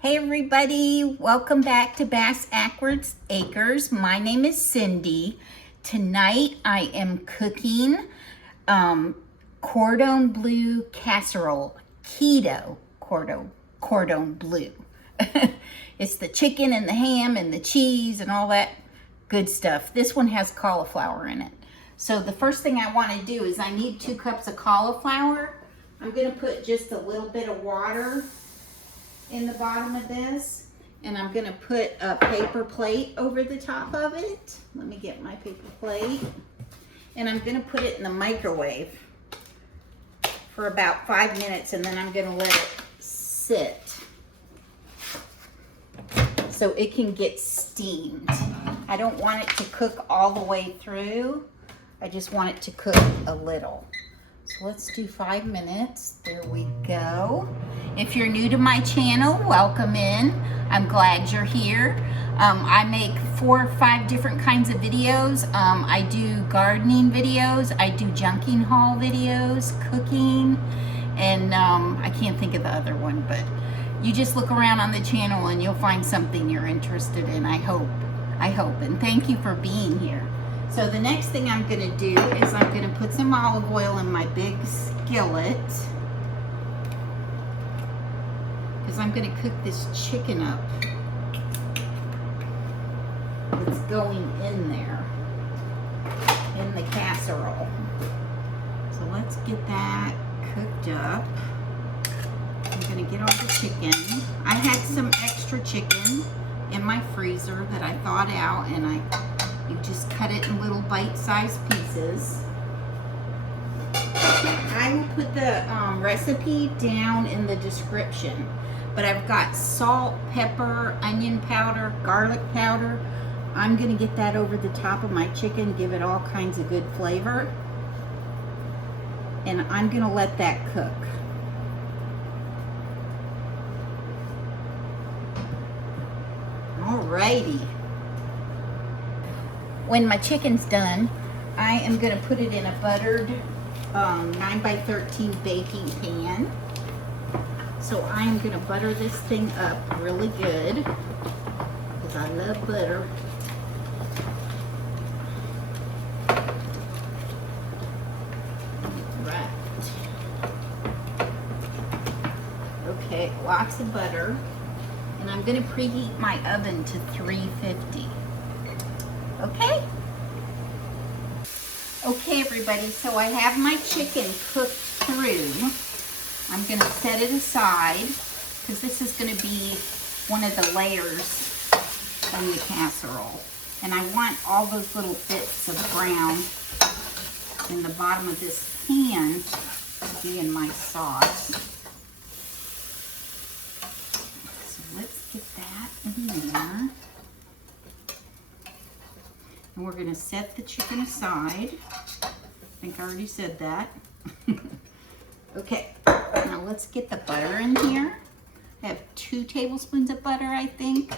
Hey everybody, welcome back to Bass Ackwards Acres. My name is Cindy. Tonight I am cooking Cordon Bleu casserole, Keto Cordon Bleu. It's the chicken and the ham and the cheese and all that good stuff. This one has cauliflower in it. So the first thing I want to do is I need 2 cups of cauliflower. I'm going to put just a little bit of water in the bottom of this, and I'm going to put a paper plate over the top of it. Let me get my paper plate, and I'm going to put it in the microwave for about 5 minutes, and then I'm going to let it sit so it can get steamed. I don't want it to cook all the way through. I just want it to cook a little. So let's do 5 minutes. There we go. If you're new to my channel, welcome in. I'm glad you're here. I make 4 or 5 different kinds of videos. I do gardening videos, I do junking haul videos, cooking, and I can't think of the other one, but you just look around on the channel and you'll find something you're interested in, I hope. And thank you for being here. So the next thing I'm going to do is I'm going to put some olive oil in my big skillet, because I'm going to cook this chicken up that's going in there, in the casserole. So let's get that cooked up. I'm going to get all the chicken. I had some extra chicken in my freezer that I thawed out, and you just cut it in little bite-sized pieces. I will put the recipe down in the description, but I've got salt, pepper, onion powder, garlic powder. I'm gonna get that over the top of my chicken, give it all kinds of good flavor, and I'm gonna let that cook. Alrighty. When my chicken's done, I am going to put it in a buttered 9x13 baking pan. So I'm going to butter this thing up really good, because I love butter. Right. Okay, lots of butter. And I'm going to preheat my oven to 350. Okay everybody, so I have my chicken cooked through. I'm going to set it aside, because this is going to be one of the layers in the casserole. And I want all those little bits of brown in the bottom of this pan to be in my sauce. So let's get that in there. And we're going to set the chicken aside. I think I already said that. Okay, now let's get the butter in here. I have 2 tablespoons of butter, I think.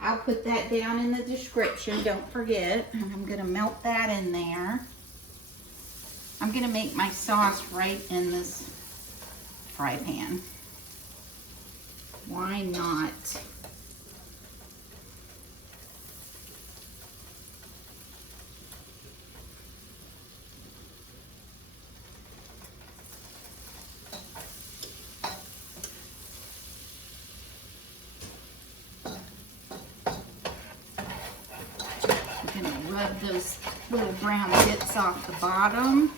I'll put that down in the description, don't forget. And I'm going to melt that in there. I'm going to make my sauce right in this fry pan. Why not? Rub those little brown bits off the bottom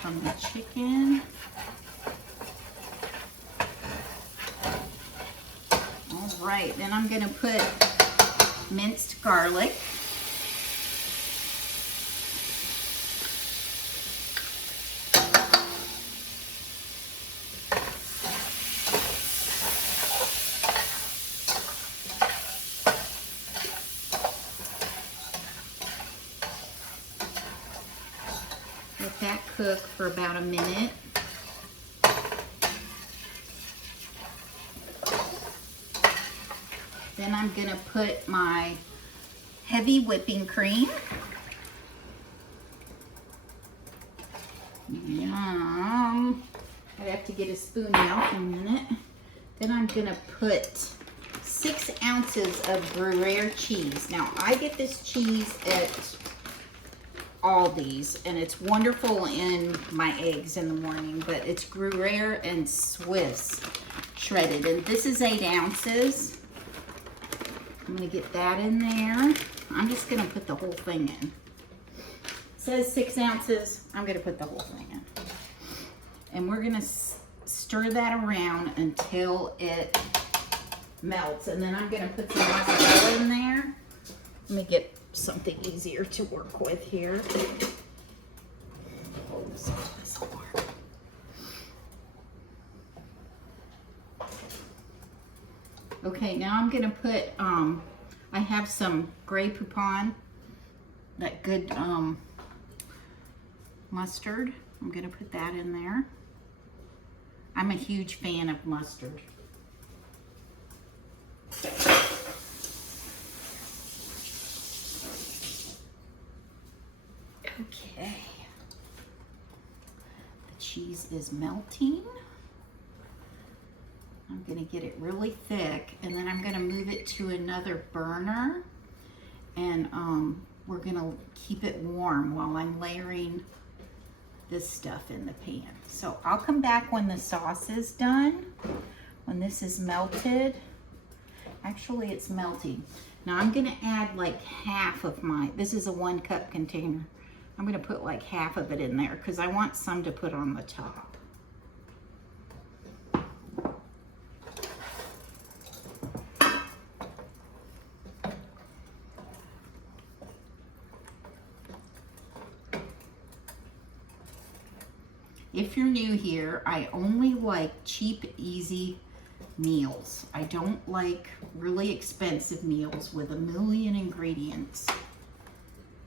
from the chicken. All right, then I'm going to put minced garlic. Let that cook for about a minute. Then I'm going to put my heavy whipping cream. Yum. I'd have to get a spoon out in a minute. Then I'm gonna put 6 ounces of Gruyere cheese. Now, I get this cheese at Aldi's, and it's wonderful in my eggs in the morning, but it's Gruyere and Swiss shredded, and this is 8 ounces. I'm gonna get that in there. I'm just gonna put the whole thing in. It says 6 ounces, I'm gonna put the whole thing in. And we're gonna stir that around until it melts, and then I'm gonna put some mozzarella in there. Let me get something easier to work with here. Oh, this will work. Okay, now I'm gonna put, I have some Grey Poupon, that good mustard. I'm gonna put that in there. I'm a huge fan of mustard. Okay, the cheese is melting. I'm gonna get it really thick, and then I'm gonna move it to another burner, and we're gonna keep it warm while I'm layering this stuff in the pan. So I'll come back when the sauce is done, when this is melted. Actually, it's melting. Now I'm gonna add like half of this is a 1 cup container. I'm gonna put like half of it in there because I want some to put on the top. If you're new here, I only like cheap, easy meals. I don't like really expensive meals with a million ingredients.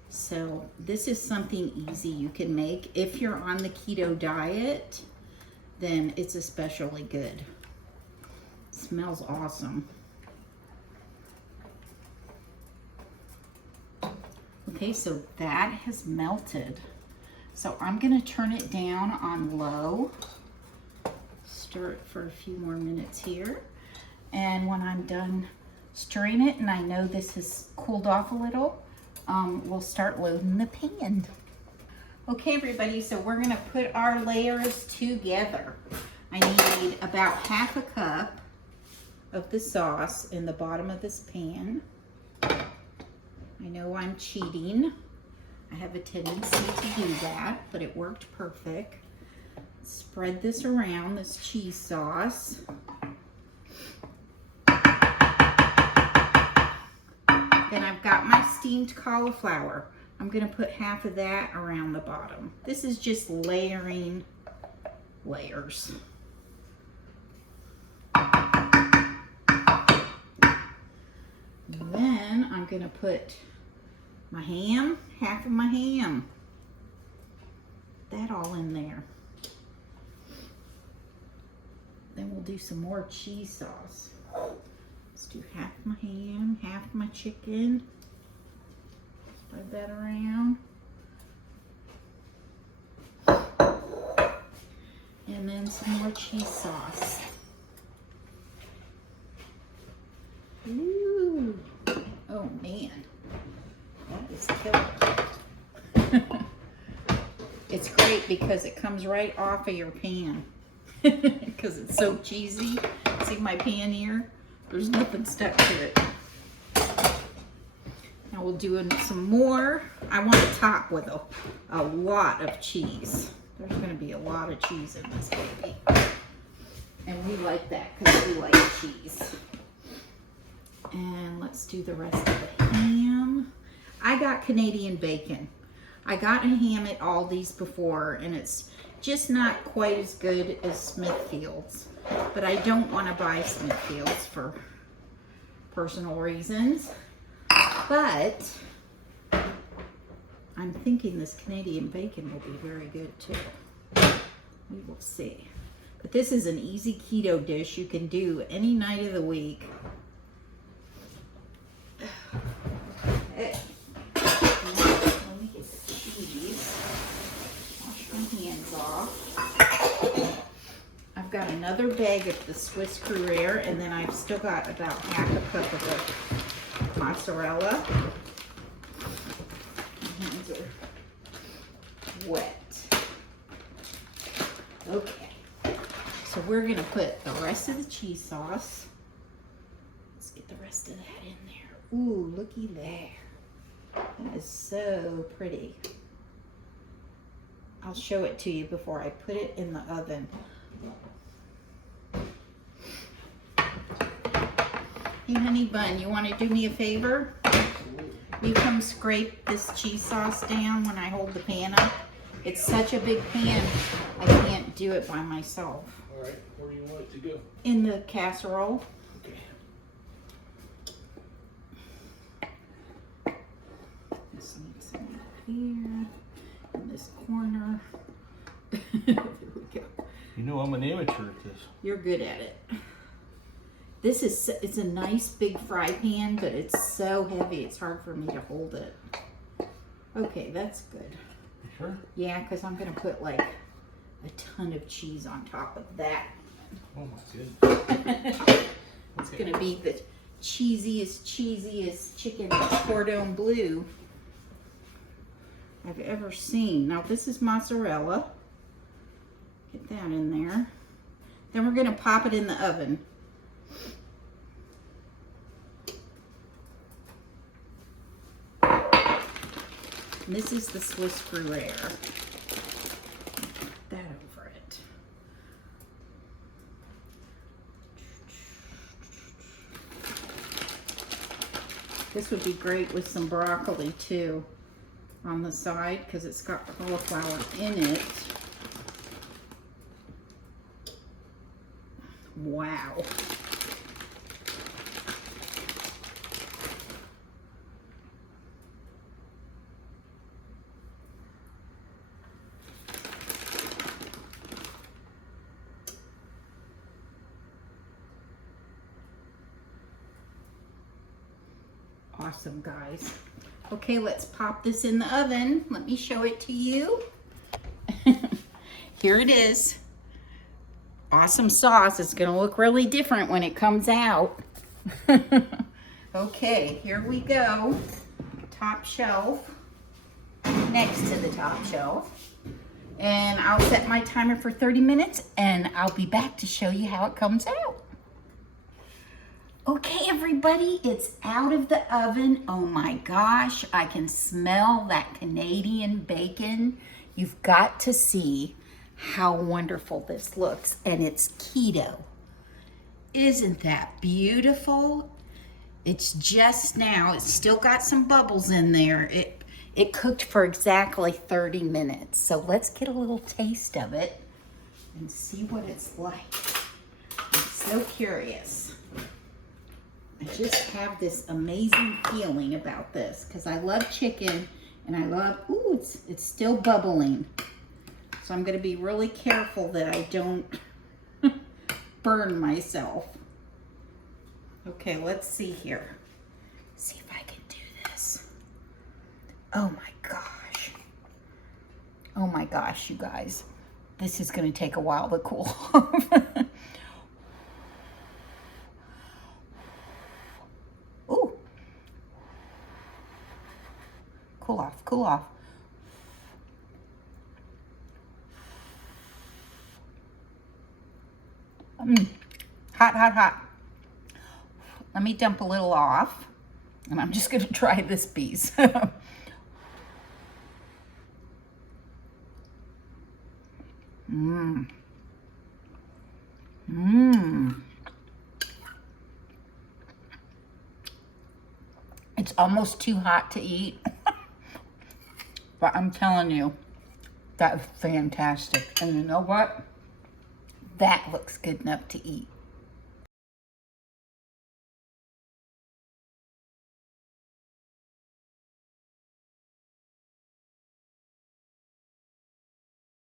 So this is something easy you can make. If you're on the keto diet, then it's especially good. It smells awesome. Okay, so that has melted. So I'm gonna turn it down on low. Stir it for a few more minutes here. And when I'm done stirring it and I know this has cooled off a little, we'll start loading the pan. Okay, everybody, so we're gonna put our layers together. I need about half a cup of the sauce in the bottom of this pan. I know I'm cheating. I have a tendency to do that, but it worked perfect. Spread this around, this cheese sauce. Then I've got my steamed cauliflower. I'm gonna put half of that around the bottom. This is just layering layers. Then I'm gonna put my ham, half of my ham. That all in there. Then we'll do some more cheese sauce. Let's do half my ham, half my chicken. Spread that around. And then some more cheese sauce. Ooh. Oh man. That is killer. It's great because it comes right off of your pan. Because it's so cheesy. See my pan here? There's nothing stuck to it. Now we'll do some more. I want to top with a lot of cheese. There's going to be a lot of cheese in this baby. And we like that because we like cheese. And let's do the rest of the ham. I got Canadian bacon. I got a ham at Aldi's before, and it's just not quite as good as Smithfield's. But I don't want to buy Smithfield's for personal reasons. But I'm thinking this Canadian bacon will be very good too. We will see. But this is an easy keto dish you can do any night of the week. Okay. Let me get the cheese. Wash my hands off. I've got another bag of the Swiss Gruyere, and then I've still got about half a cup of the mozzarella. My hands are wet. Okay, so we're gonna put the rest of the cheese sauce. Let's get the rest of that in there. Ooh, looky there. That is so pretty. I'll show it to you before I put it in the oven. Hey, honey bun, you want to do me a favor? You come scrape this cheese sauce down when I hold the pan up. It's such a big pan, I can't do it by myself. All right, where do you want it to go? In the casserole. Okay. This needs some here, in this corner. There we go. You know I'm an amateur at this. You're good at it. This is, it's a nice big fry pan, but it's so heavy, it's hard for me to hold it. Okay, that's good. You sure? Yeah, because I'm going to put like a ton of cheese on top of that. Oh my goodness. It's going to be the cheesiest chicken Cordon Bleu I've ever seen. Now this is mozzarella. Get that in there. Then we're going to pop it in the oven. And this is the Swiss Gruyere. Put that over it. This would be great with some broccoli too on the side because it's got cauliflower in it. Wow. Awesome, guys. Okay, let's pop this in the oven. Let me show it to you. Here it is. Awesome sauce. It's gonna look really different when it comes out. Okay, here we go. Top shelf. Next to the top shelf. And I'll set my timer for 30 minutes and I'll be back to show you how it comes out. Okay, everybody, it's out of the oven. Oh my gosh, I can smell that Canadian bacon. You've got to see how wonderful this looks, and it's keto. Isn't that beautiful? It's just now, it's still got some bubbles in there. It cooked for exactly 30 minutes. So let's get a little taste of it and see what it's like. I'm so curious. I just have this amazing feeling about this because I love chicken and I love, ooh, it's still bubbling. So I'm going to be really careful that I don't burn myself. Okay, let's see here. See if I can do this. Oh my gosh. Oh my gosh, you guys. This is going to take a while to cool off. Ooh. Cool off, cool off. Hot, hot, hot. Let me dump a little off, and I'm just gonna try this piece. Mmm. Mmm. It's almost too hot to eat, but I'm telling you, that's fantastic. And you know what? That looks good enough to eat.